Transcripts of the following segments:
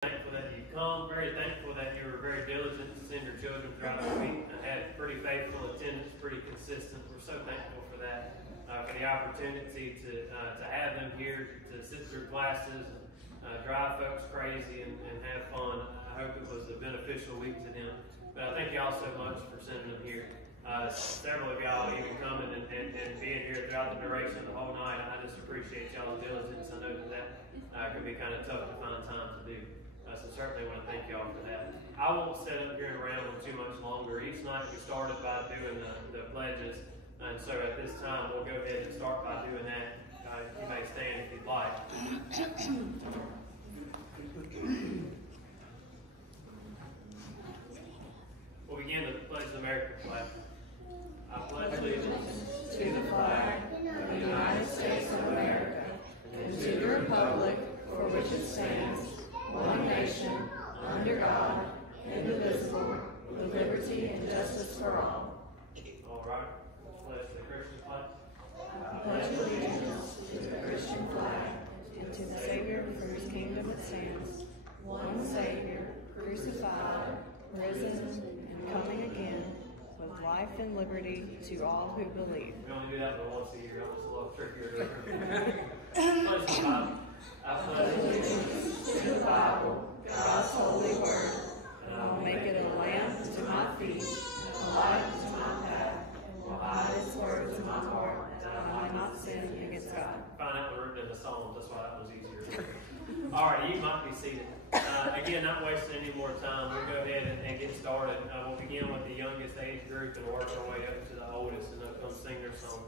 Thankful that you come. Very thankful that you were very diligent to send your children throughout the week and had pretty faithful attendance, pretty consistent. We're so thankful for that, for the opportunity to have them here, to sit through classes, and drive folks crazy and have fun. I hope it was a beneficial week to them. But I thank y'all so much for sending them here. Several of y'all even coming and being here throughout the duration of the whole night. I just appreciate y'all's diligence. I know that can be kind of tough to find time to do. So certainly want to thank y'all for that. I won't sit up here and ramble too much longer. Each night we started by doing the pledges. And so at this time, we'll go ahead and start by doing that. You may stand if you'd like. We'll begin with the Pledge of America flag. I pledge allegiance to the flag of the United States of America and to the republic for which it stands, one nation, under God, indivisible, with liberty and justice for all. All right. Pledge the Christian flag. I pledge allegiance to the Christian flag and to the Savior for whose kingdom it stands, one Savior, crucified, risen, and coming again, with life and liberty to all who believe. We only do that once a year. That was a little trickier. Pledge the Bible. I pledge allegiance to the Bible, God's holy word, and I will make it a lamp to my feet and a light to my path, and will hide its words in my heart, that I might not sin against God. Find out the root in the Psalms. That's why that was easier. All right, you might be seated. Again, not wasting any more time, we'll go ahead and get started. We'll begin with the youngest age group and work our way up to the oldest, and they'll come sing their song.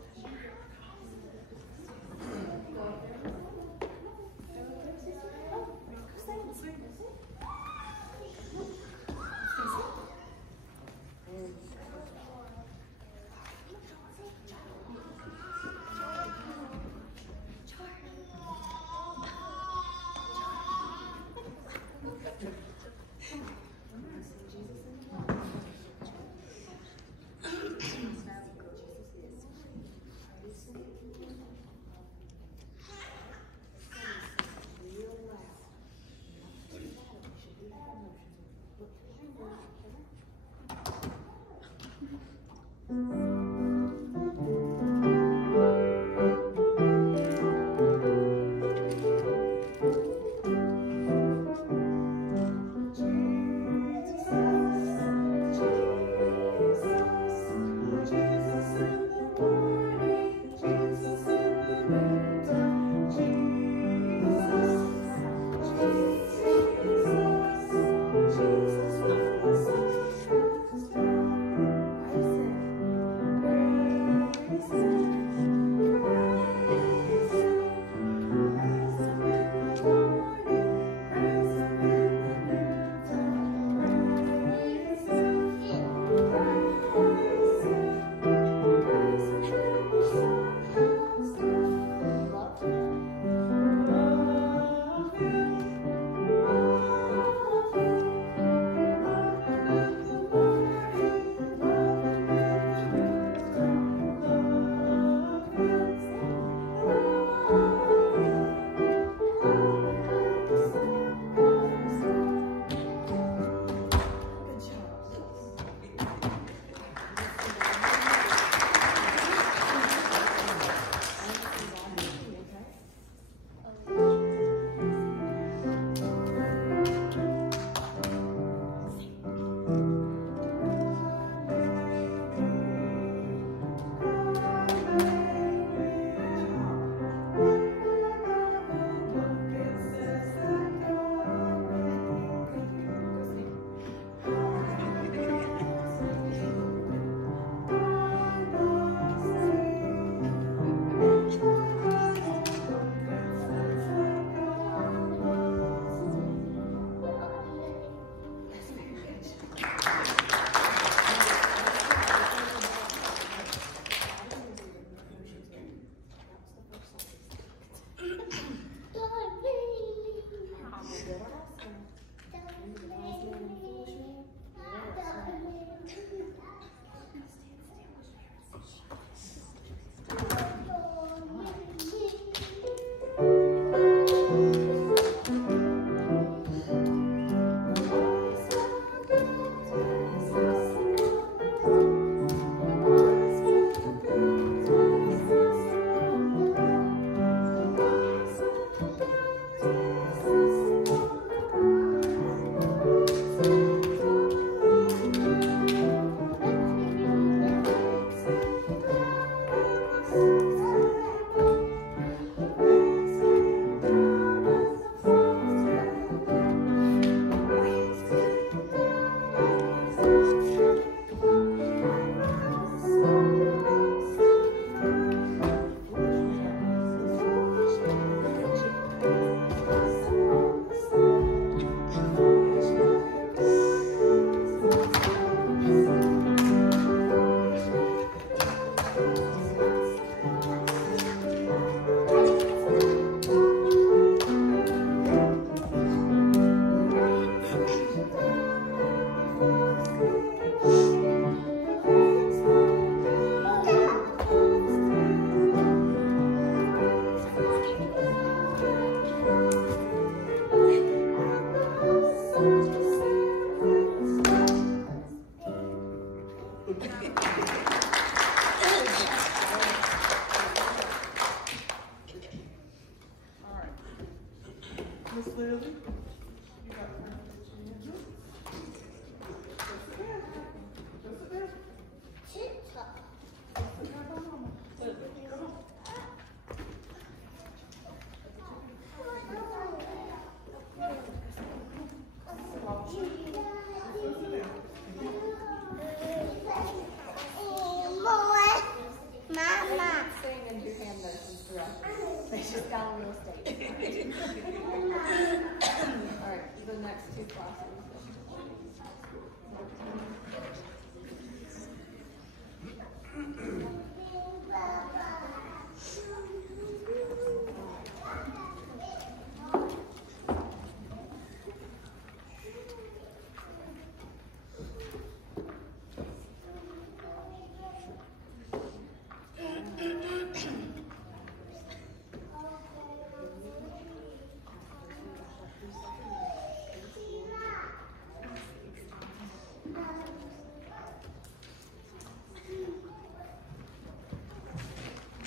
two crosses.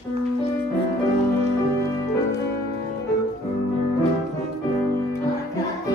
I got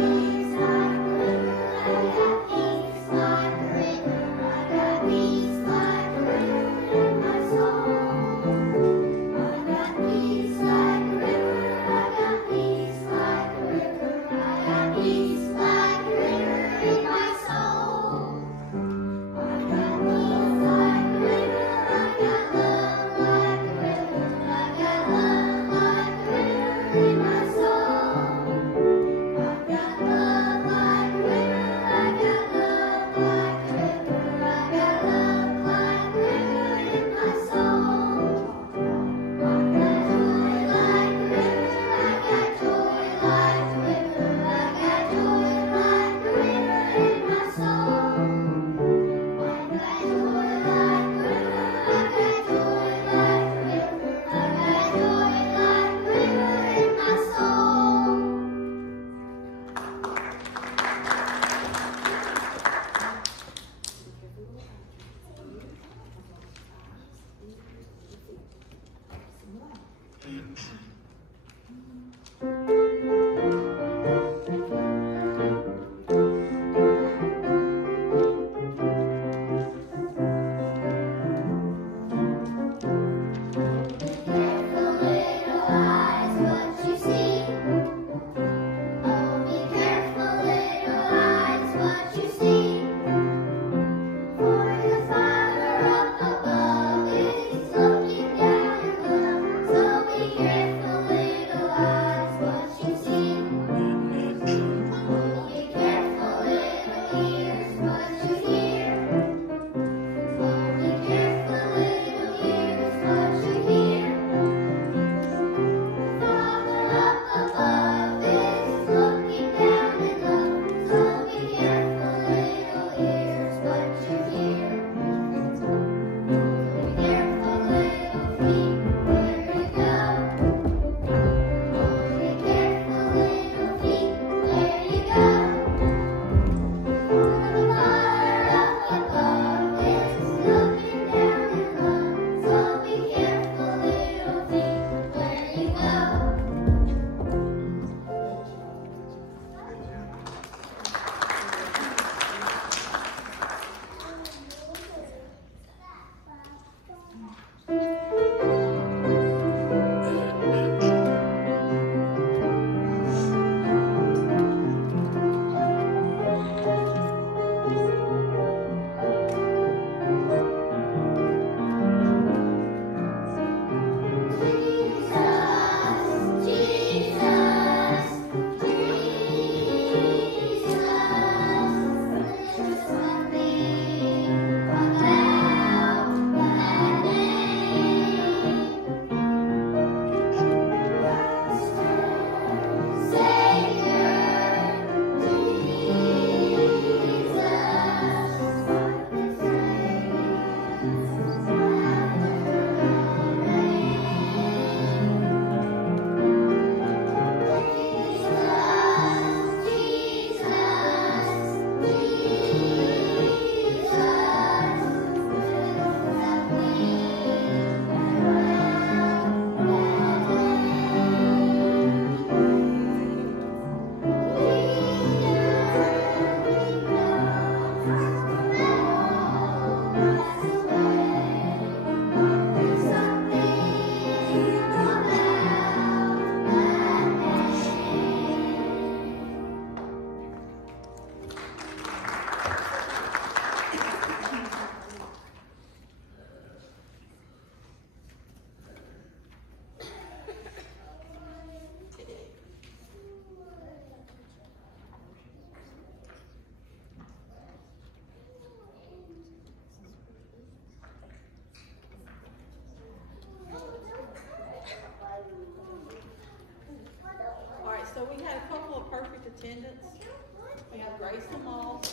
have Grace Lamont,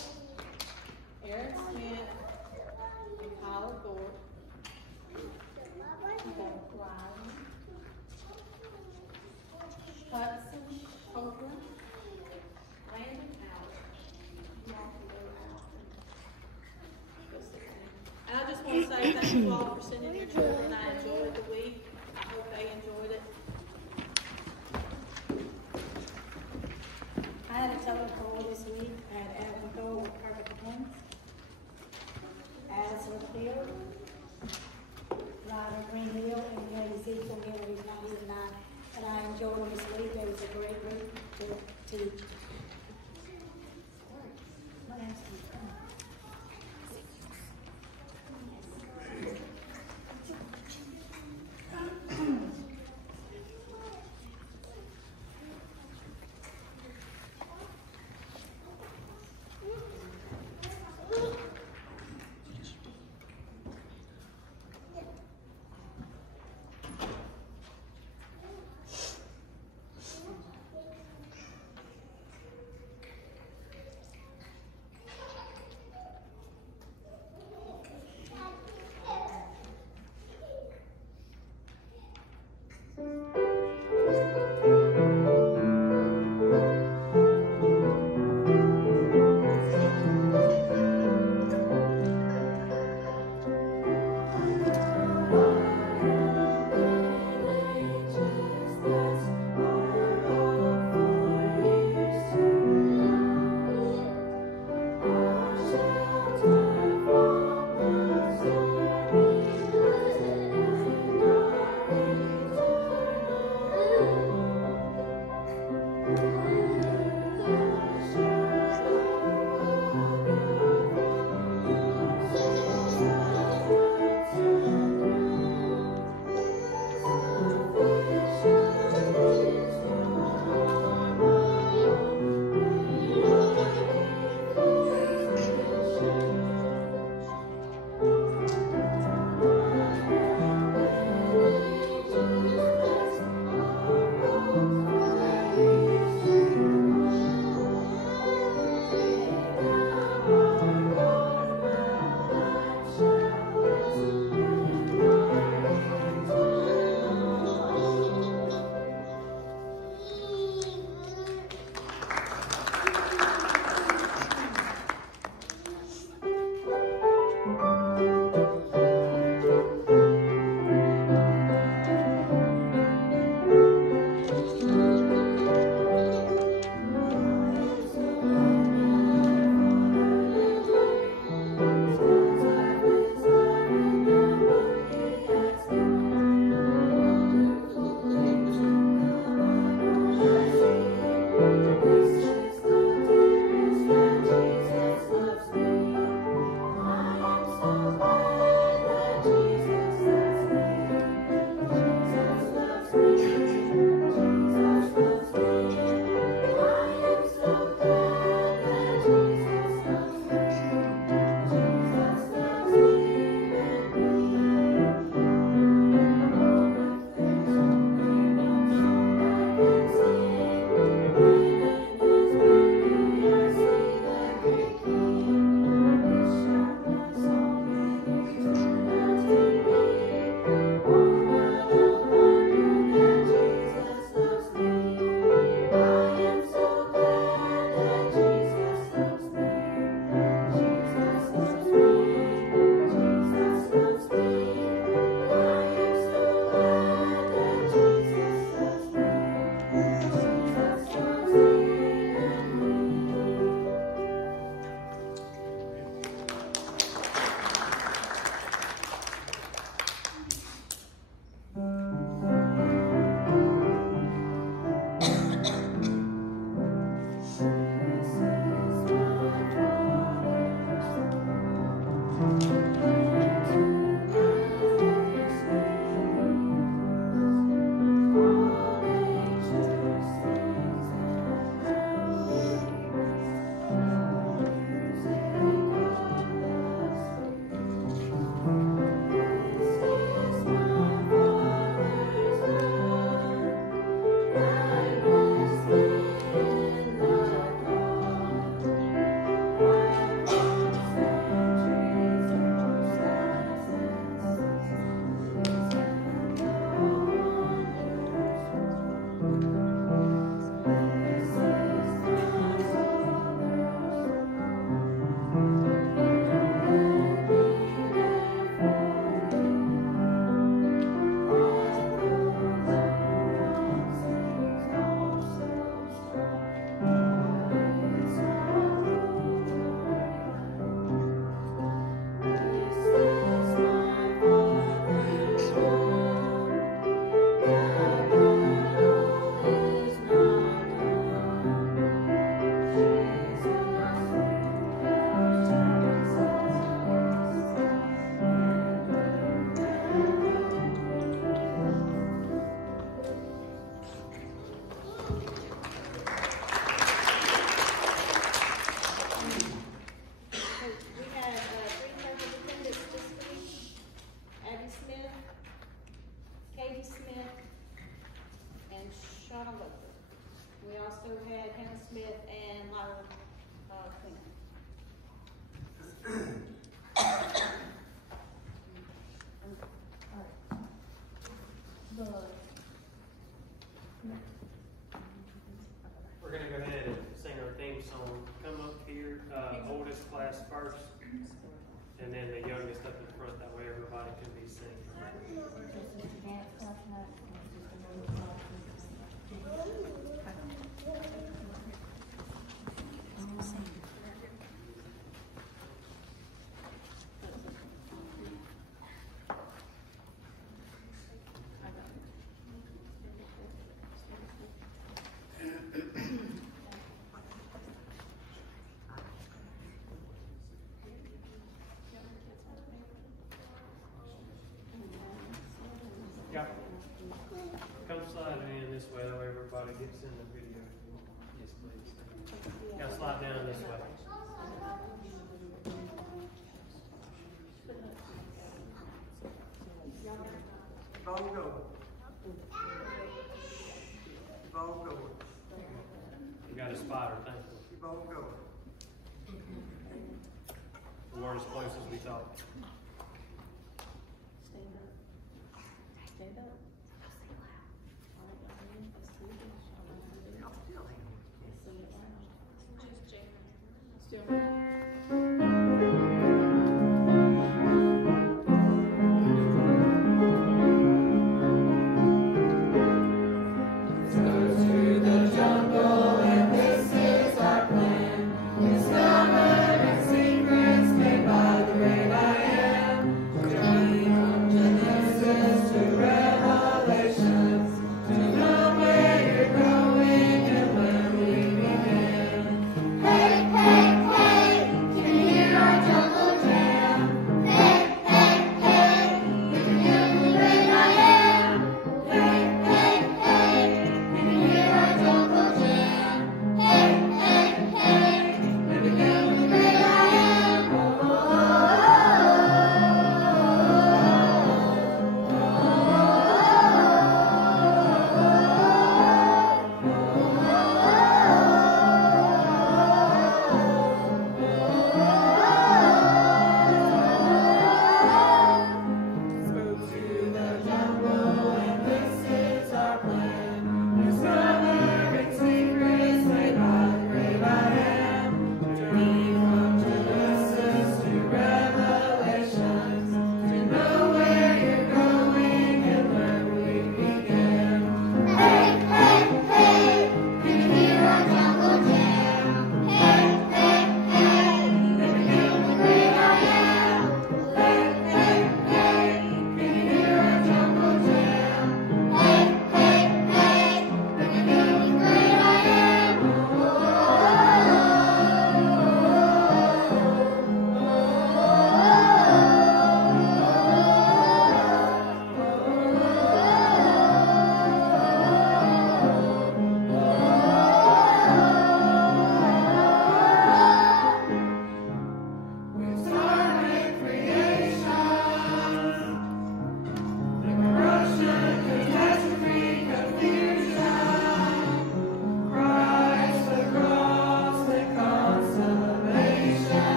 Aaron Smith, and Kyla Thorpe. We have Ryan, Hudson Copeland, Landon Allen, and I just want to say thank you all for sending your children. I enjoyed the week. I hope they enjoyed it. I had a total goal this week. I had Evan Gold with perfect points. Addison Field, Ryder Green Hill, and Lady Ezekiel Hill, he's not here tonight. But I enjoyed them this week. It was a great week to teach. What else do you think? oldest class first, and then the youngest up in front. That way everybody can be seen. Come slide in this way, that way everybody gets in the video. Yes, please. Now slide down this way. Bongo. Bongo. You got a spider, thank you. Bongo. We're as close as we thought. Stand up. Stand up. Still.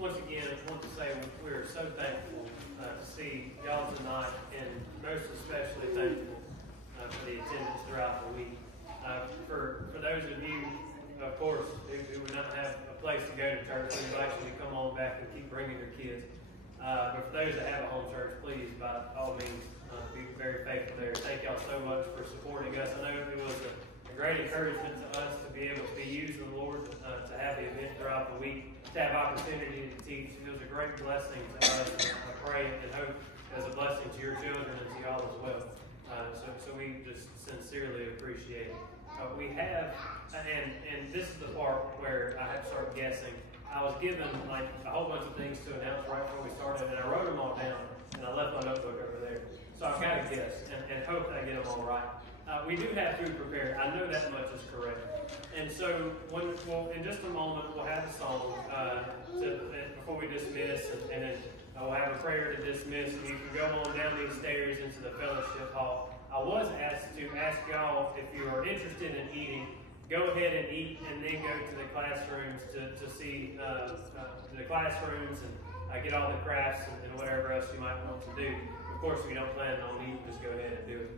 Once again, I want to say we're so thankful to see y'all tonight, and most especially thankful for the attendance throughout the week. For those of you, of course, who would not have a place to go to church, we invite you to come on back and keep bringing your kids. But for those that have a home church, please, by all means, be very faithful there. Thank y'all so much for supporting us. I know it was a great encouragement to us to be able to be used in the Lord, to have the event throughout throughout the week to have opportunity to teach. It was a great blessing to us. I pray and hope as a blessing to your children and to y'all as well. So we just sincerely appreciate it. We have, and this is the part where I have to start guessing. I was given like a whole bunch of things to announce right before we started, and I wrote them all down, and I left my notebook over there. So I've got to guess and hope that I get them all right. We do have food prepared. I know that much is correct. And so, in just a moment, we'll have a song before we dismiss, and then we'll have a prayer to dismiss, and you can go on down these stairs into the fellowship hall. I was asked to ask y'all if you are interested in eating, go ahead and eat, and then go to the classrooms to see the classrooms and get all the crafts and whatever else you might want to do. Of course, if you don't plan on eating, just go ahead and do it.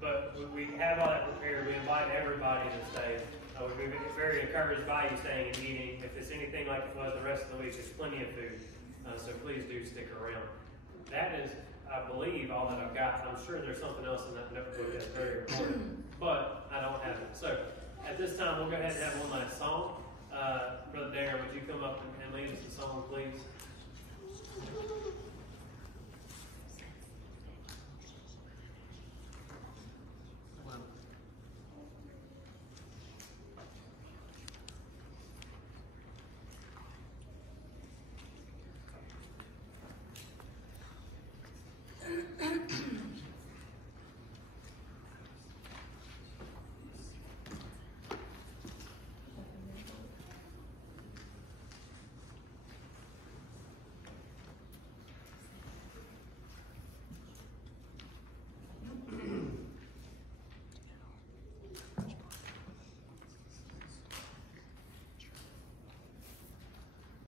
But we have all that prepared. We invite everybody to stay. We're very encouraged by you staying and eating. If it's anything like it was the rest of the week, there's plenty of food. So please do stick around. That is, I believe, all that I've got. I'm sure there's something else in that notebook that's very important, but I don't have it. So at this time, we'll go ahead and have one last song.